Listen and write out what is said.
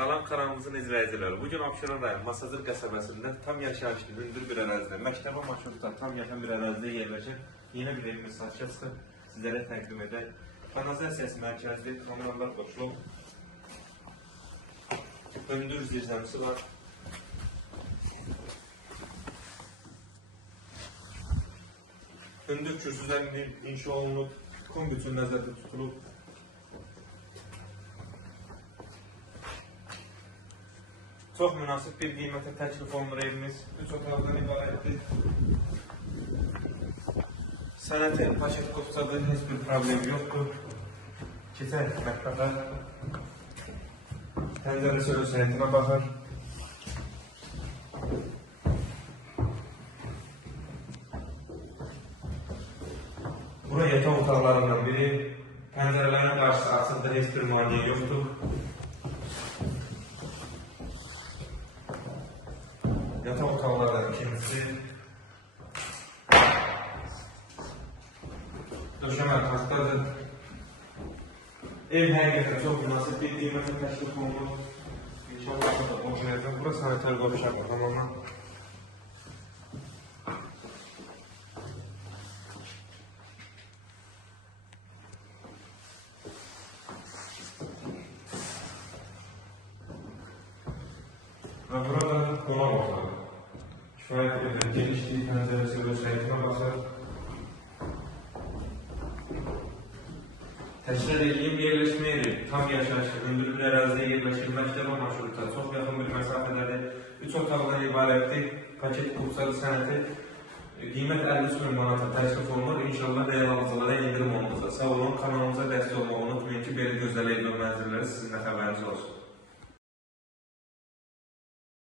Salam kanalımızın izləyiciləri. Bugün Abşeron rayon Masazır qəsəbəsində tam yaşayışlı, hündür bir ərazidə, məktəbə marşrutda tam yaxın bir ərazidə yerləşən yeni bir evimiz satışa çıxıb sizlərə təqdim edək. Kanalizasiyası mərkəzli, kanallar qoşulub, hündür zirzəmisi var. Hündür kürsüzlərin inşa olunub, kum bütün nəzərdə tutulub. Çox münasib bir qiymətə təklif olunur evimiz. 3 otaqdan ibarətdir. Sənətin paket qopsadır, heç bir problem yoxdur. Keçək mətbəxə. Pəncərəsi öz həyətinə baxır. Bura yataq otaqlarından biri. Pəncərələrin qarşısı açıqdır, heç bir maniyə yoxdur. Yataq otaqlardan ikincisi. Döşəmə taxtadır. Ev həqiqətən çox münasib bir qiymətə təklif olunur. İnşallah da oxuyacaq. Bura sanitar qovuşaq tamamen. Və burada qonaq otağı. Kifayət qədər genişlik, pəncərəsi və şəhətinə baxır. Təşkil edildiyin yerləşmə yeri tam yaşayışlı, hündür bir ərazidə yerləşir, məktəbə marşrutda çox yaxın bir məsafədədir. 3 otaqdan ibarətdir, paket qupsalı sənəti. Qiymət 53 min manata təklif olunur. İnşallah real alıcılara indirim olunacaq. Sağ olun, kanalımıza dəstək olmağı unutmayın ki, belə gözəl ev və mənzilləri sizinlə xəbəriniz olsun.